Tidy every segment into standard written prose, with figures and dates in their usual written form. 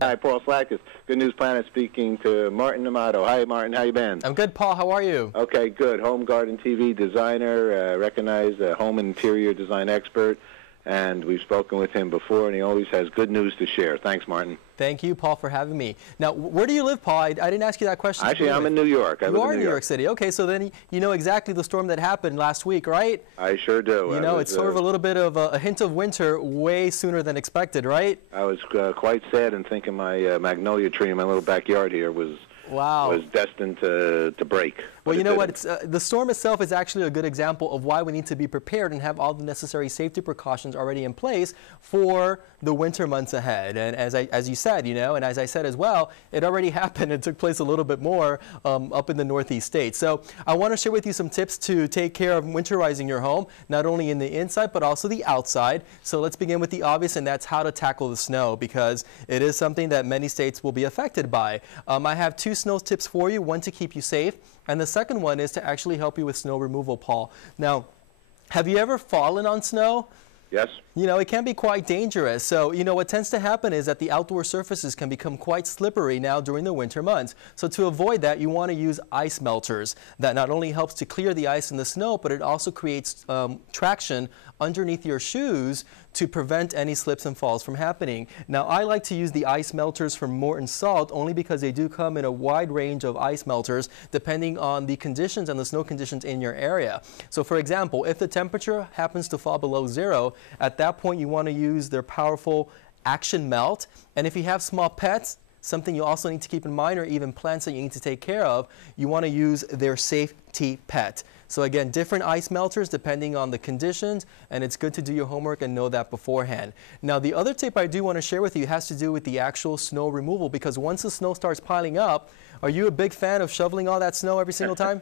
Hi, Paul Slackus, Good News Planet, speaking to Martin Amado. Hi, Martin. How you been? I'm good, Paul. How are you? Okay, good. Home garden TV designer, recognized home interior design expert, and we've spoken with him before, and he always has good news to share. Thanks, Martin. Thank you, Paul, for having me. Now, where do you live, Paul? I didn't ask you that question. Actually, I'm in New York. You are in New York City. Okay, so then you know exactly the storm that happened last week, right? I sure do. You know, it's sort of a little bit of a hint of winter way sooner than expected, right? I was quite sad and thinking my magnolia tree in my little backyard here was destined to break. Well, you know what? The storm itself is actually a good example of why we need to be prepared and have all the necessary safety precautions already in place for the winter months ahead. And as you said, you know, and as I said as well, it already happened. It took place a little bit more up in the Northeast states. So I want to share with you some tips to take care of winterizing your home, not only in the inside, but also the outside. So let's begin with the obvious, and that's how to tackle the snow, because it is something that many states will be affected by. I have two snow tips for you, one to keep you safe, and the second one is to actually help you with snow removal, Paul. Now, have you ever fallen on snow? Yes. You know, it can be quite dangerous. So, you know, what tends to happen is that the outdoor surfaces can become quite slippery now during the winter months. So to avoid that, you want to use ice melters. That not only helps to clear the ice and the snow, but it also creates traction underneath your shoes to prevent any slips and falls from happening. Now, I like to use the ice melters from Morton Salt only because they do come in a wide range of ice melters depending on the conditions and the snow conditions in your area. So for example, if the temperature happens to fall below 0, at that point you want to use their powerful Action Melt. And if you have small pets, something you also need to keep in mind, or even plants that you need to take care of, you want to use their Safety Pet. So again, different ice melters depending on the conditions, and it's good to do your homework and know that beforehand. Now, the other tip I do want to share with you has to do with the actual snow removal, because once the snow starts piling up, are you a big fan of shoveling all that snow every single time?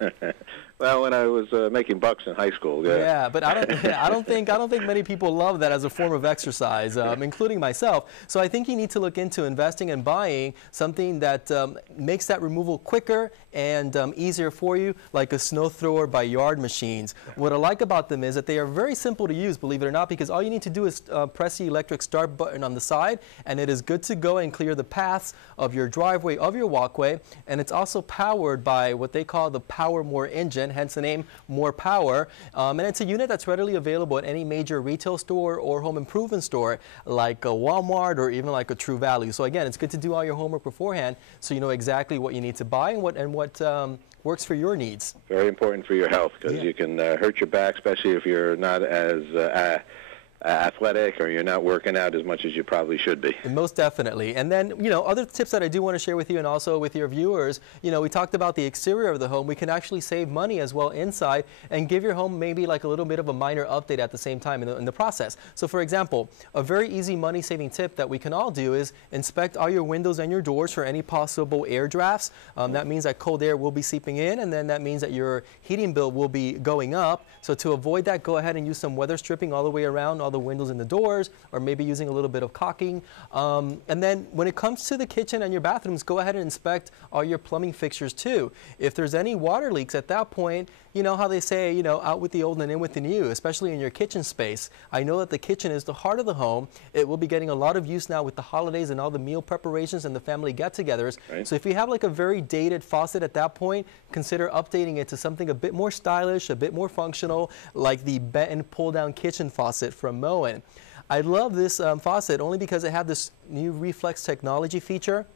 Well, when I was making bucks in high school, yeah. Yeah, but I don't think many people love that as a form of exercise, including myself. So I think you need to look into investing and buying something that makes that removal quicker and easier for you, like a snow thrower by Yard Machines. What I like about them is that they are very simple to use, believe it or not, because all you need to do is press the electric start button on the side, and it is good to go and clear the paths of your driveway, of your walkway. And it's also powered by what they call the Power More engine, hence the name More Power. And it's a unit that's readily available at any major retail store or home improvement store like a Walmart or even like a True Value. So again, it's good to do all your homework beforehand so you know exactly what you need to buy and what works for your needs. Very important for your health, because you can hurt your back, especially if you're not as athletic or you're not working out as much as you probably should be. Most definitely. And then, you know, other tips that I do want to share with you and also with your viewers, you know, we talked about the exterior of the home. We can actually save money as well inside and give your home maybe like a little bit of a minor update at the same time in the process. So for example, a very easy money saving tip that we can all do is inspect all your windows and your doors for any possible air drafts. That means that cold air will be seeping in, and then that means that your heating bill will be going up. So to avoid that, go ahead and use some weather stripping all the way around all the windows and the doors, or maybe using a little bit of caulking. And then when it comes to the kitchen and your bathrooms, go ahead and inspect all your plumbing fixtures too. If there's any water leaks at that point, you know how they say, you know, out with the old and in with the new, especially in your kitchen space. I know that the kitchen is the heart of the home. It will be getting a lot of use now with the holidays and all the meal preparations and the family get-togethers. Right. So if you have like a very dated faucet at that point, consider updating it to something a bit more stylish, a bit more functional, like the Benton pull-down kitchen faucet from Moen. I love this faucet only because it had this new reflex technology feature.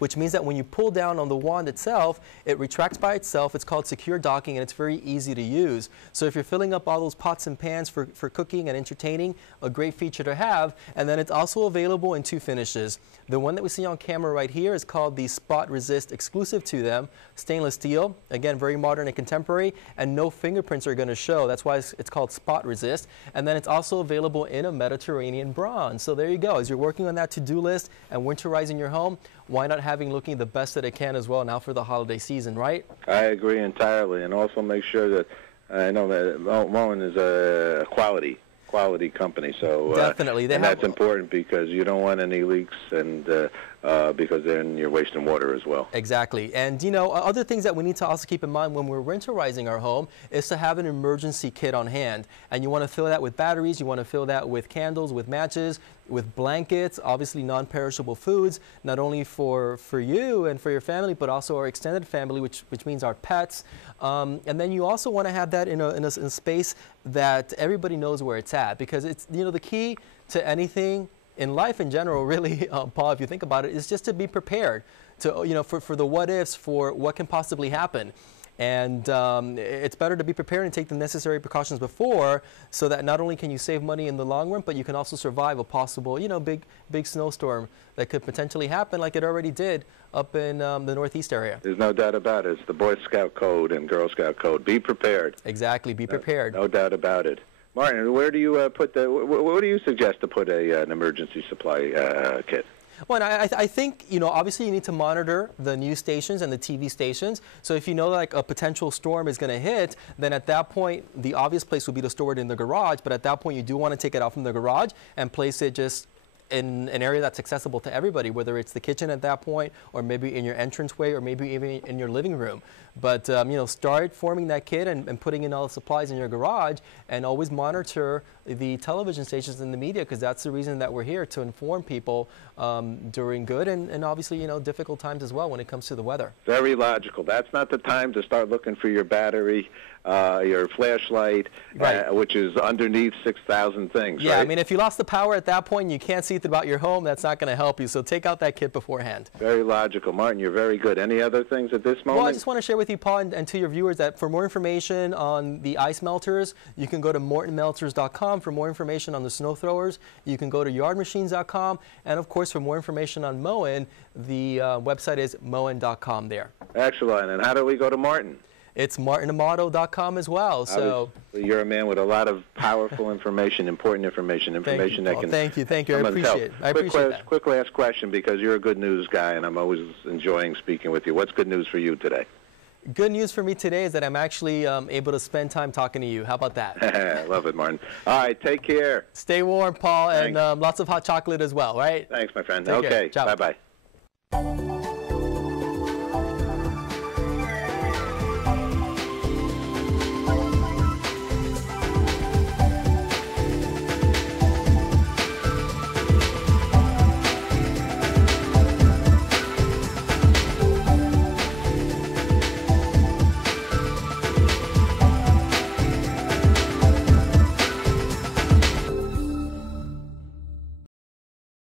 Which means that when you pull down on the wand itself, it retracts by itself. It's called secure docking, and it's very easy to use. So if you're filling up all those pots and pans for cooking and entertaining, a great feature to have. And then it's also available in 2 finishes. The one that we see on camera right here is called the Spot Resist, exclusive to them. Stainless steel, again, very modern and contemporary, and no fingerprints are going to show. That's why it's called Spot Resist. And then it's also available in a Mediterranean bronze. So there you go. As you're working on that to-do list and winterizing your home, why not having looking the best that it can as well now for the holiday season, right? I agree entirely, and also make sure that I know that Moen is a quality. quality company. So definitely, and that's important because you don't want any leaks, and because then you're wasting water as well. Exactly. And you know, other things that we need to also keep in mind when we're winterizing our home is to have an emergency kit on hand. And you want to fill that with batteries, you want to fill that with candles, with matches, with blankets, obviously non-perishable foods, not only for you and for your family, but also our extended family, which means our pets. And then you also want to have that in a space that everybody knows where it's at, because it's, you know, the key to anything in life in general, really, Paul, if you think about it, is just to be prepared to, you know, for the what ifs, for what can possibly happen. And it's better to be prepared and take the necessary precautions before, so that not only can you save money in the long run, but you can also survive a possible, you know, big snowstorm that could potentially happen, like it already did up in the Northeast area. There's no doubt about it. It's the Boy Scout code and Girl Scout code. Be prepared. Exactly. Be prepared. No doubt about it. Martin, where do you put the? What do you suggest to put an emergency supply kit? Well, I think, you know, obviously you need to monitor the news stations and the TV stations. So if you know like a potential storm is going to hit, then at that point, the obvious place would be to store it in the garage. But at that point, you do want to take it out from the garage and place it just in an area that's accessible to everybody, whether it's the kitchen at that point, or maybe in your entranceway, or maybe even in your living room. But, you know, start forming that kit and putting in all the supplies in your garage, and always monitor the television stations and the media, because that's the reason that we're here, to inform people during good and obviously, you know, difficult times as well when it comes to the weather. Very logical. That's not the time to start looking for your battery, your flashlight, right, which is underneath 6,000 things. Yeah, right? I mean, if you lost the power at that point, you can't see throughout your home, that's not going to help you. So take out that kit beforehand. Very logical. Martin, you're very good. Any other things at this moment? Well, I just want to share with you, Paul, and to your viewers, that for more information on the ice melters, you can go to mortonmelters.com. For more information on the snow throwers, you can go to yardmachines.com. And of course, for more information on mowing, the website is mowing.com there. Excellent. And how do we go to Martin? It's martinamado.com as well. So you're a man with a lot of powerful information, important information that can. Thank you. I appreciate it. I appreciate that. Quick last question, because you're a good news guy, and I'm always enjoying speaking with you. What's good news for you today? Good news for me today is that I'm actually able to spend time talking to you. How about that? Love it, Martin. All right, take care. Stay warm, Paul, and lots of hot chocolate as well, right? Thanks, my friend. Take care. Okay, Ciao. bye-bye.